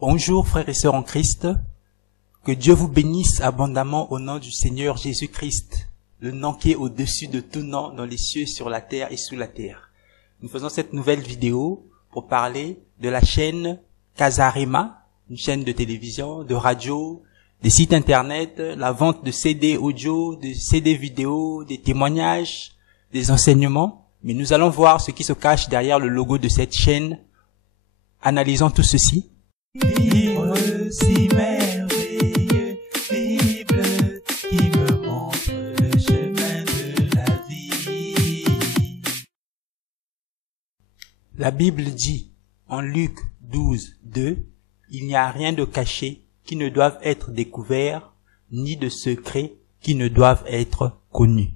Bonjour frères et sœurs en Christ, que Dieu vous bénisse abondamment au nom du Seigneur Jésus-Christ, le nom qui est au-dessus de tout nom dans les cieux, sur la terre et sous la terre. Nous faisons cette nouvelle vidéo pour parler de la chaîne Casarema, une chaîne de télévision, de radio, des sites internet, la vente de CD audio, de CD vidéo, des témoignages, des enseignements. Mais nous allons voir ce qui se cache derrière le logo de cette chaîne. Analysons tout ceci. Livre si merveilleux, Bible qui me montre le chemin de la vie. La Bible dit en Luc 12, 2, « Il n'y a rien de caché qui ne doive être découvert, ni de secret qui ne doivent être connus. »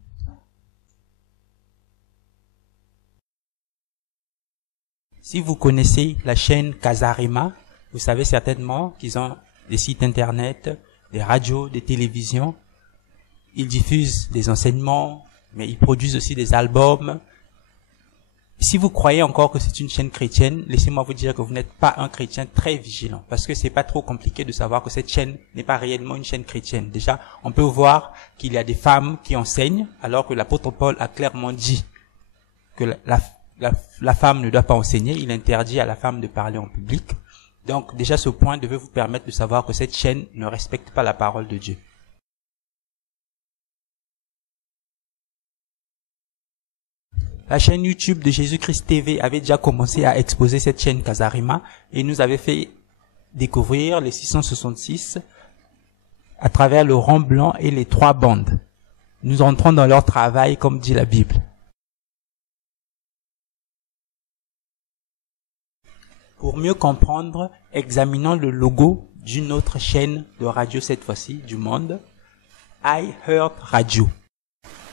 Si vous connaissez la chaîne Casarema, vous savez certainement qu'ils ont des sites internet, des radios, des télévisions. Ils diffusent des enseignements, mais ils produisent aussi des albums. Si vous croyez encore que c'est une chaîne chrétienne, laissez-moi vous dire que vous n'êtes pas un chrétien très vigilant, parce que c'est pas trop compliqué de savoir que cette chaîne n'est pas réellement une chaîne chrétienne. Déjà, on peut voir qu'il y a des femmes qui enseignent, alors que l'apôtre Paul a clairement dit que la femme ne doit pas enseigner. Il interdit à la femme de parler en public. Donc déjà ce point devait vous permettre de savoir que cette chaîne ne respecte pas la parole de Dieu. La chaîne YouTube de Jésus-Christ TV avait déjà commencé à exposer cette chaîne Casarema et nous avait fait découvrir les 666 à travers le rond blanc et les 3 bandes. Nous entrons dans leur travail comme dit la Bible. Pour mieux comprendre, examinons le logo d'une autre chaîne de radio, cette fois-ci, du monde, iHeart Radio.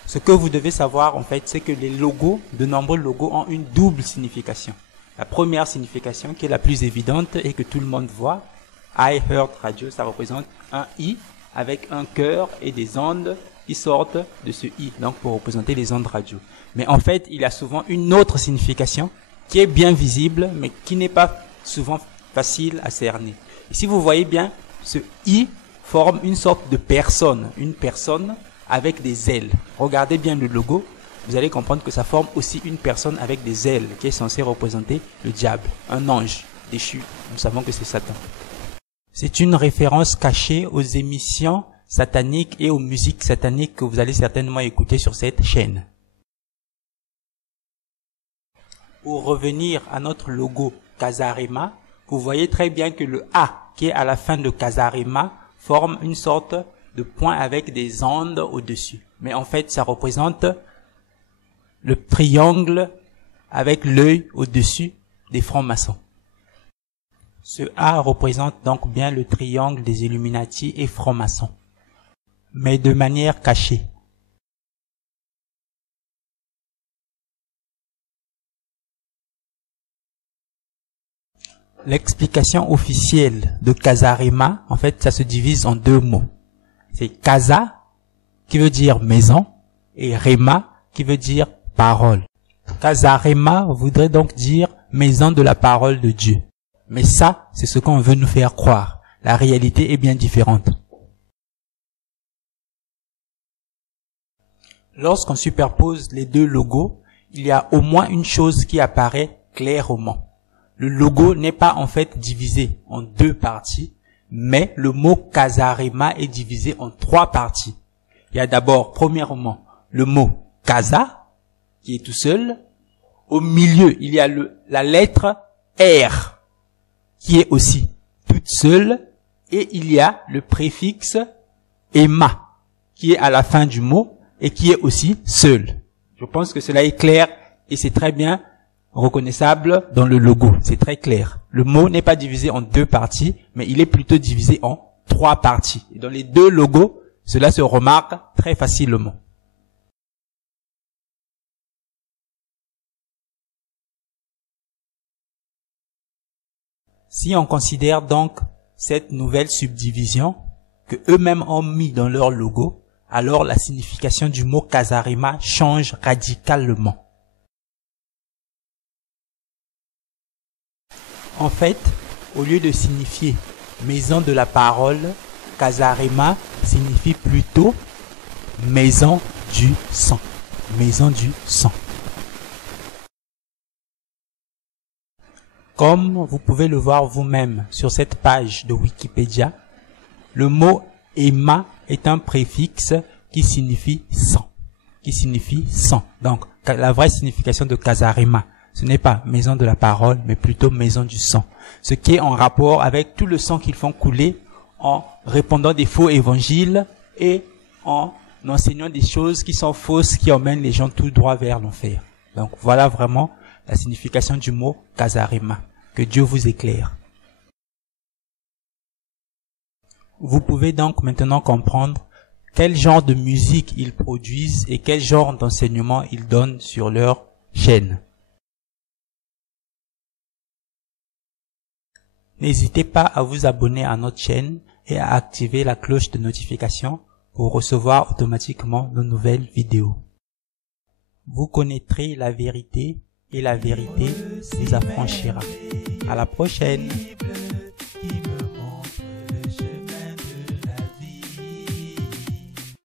Ce que vous devez savoir, en fait, c'est que les logos, de nombreux logos, ont une double signification. La première signification, qui est la plus évidente et que tout le monde voit, iHeart Radio, ça représente un I avec un cœur et des ondes qui sortent de ce I, donc pour représenter les ondes radio. Mais en fait, il y a souvent une autre signification qui est bien visible, mais qui n'est pas souvent facile à cerner. Et si vous voyez bien, ce I forme une sorte de personne, une personne avec des ailes. Regardez bien le logo, vous allez comprendre que ça forme aussi une personne avec des ailes, qui est censée représenter le diable, un ange déchu. Nous savons que c'est Satan. C'est une référence cachée aux émissions sataniques et aux musiques sataniques que vous allez certainement écouter sur cette chaîne. Pour revenir à notre logo Casarema, vous voyez très bien que le A qui est à la fin de Casarema forme une sorte de point avec des ondes au-dessus. Mais en fait, ça représente le triangle avec l'œil au-dessus des francs-maçons. Ce A représente donc bien le triangle des Illuminati et francs-maçons, mais de manière cachée. L'explication officielle de Casarema, en fait, ça se divise en 2 mots. C'est Casa, qui veut dire maison, et Rema, qui veut dire parole. Casarema voudrait donc dire maison de la parole de Dieu. Mais ça, c'est ce qu'on veut nous faire croire. La réalité est bien différente. Lorsqu'on superpose les 2 logos, il y a au moins une chose qui apparaît clairement. Le logo n'est pas en fait divisé en 2 parties, mais le mot Casarema est divisé en 3 parties. Il y a d'abord, premièrement, le mot Casa, qui est tout seul. Au milieu, il y a la lettre R, qui est aussi toute seule. Et il y a le préfixe Ema, qui est à la fin du mot et qui est aussi seul. Je pense que cela est clair et c'est très bien reconnaissable dans le logo, c'est très clair. Le mot n'est pas divisé en 2 parties, mais il est plutôt divisé en 3 parties. Et dans les 2 logos, cela se remarque très facilement. Si on considère donc cette nouvelle subdivision que eux-mêmes ont mis dans leur logo, alors la signification du mot Casarema change radicalement. En fait, au lieu de signifier maison de la parole, Kasarema signifie plutôt maison du sang. Maison du sang. Comme vous pouvez le voir vous-même sur cette page de Wikipédia, le mot Ema est un préfixe qui signifie sang. Qui signifie sang. Donc, la vraie signification de Kasarema, ce n'est pas maison de la parole, mais plutôt maison du sang. Ce qui est en rapport avec tout le sang qu'ils font couler en répandant des faux évangiles et en enseignant des choses qui sont fausses, qui emmènent les gens tout droit vers l'enfer. Donc, voilà vraiment la signification du mot Kasarema. Que Dieu vous éclaire. Vous pouvez donc maintenant comprendre quel genre de musique ils produisent et quel genre d'enseignement ils donnent sur leur chaîne. N'hésitez pas à vous abonner à notre chaîne et à activer la cloche de notification pour recevoir automatiquement nos nouvelles vidéos. Vous connaîtrez la vérité et la vérité vous affranchira. À la prochaine.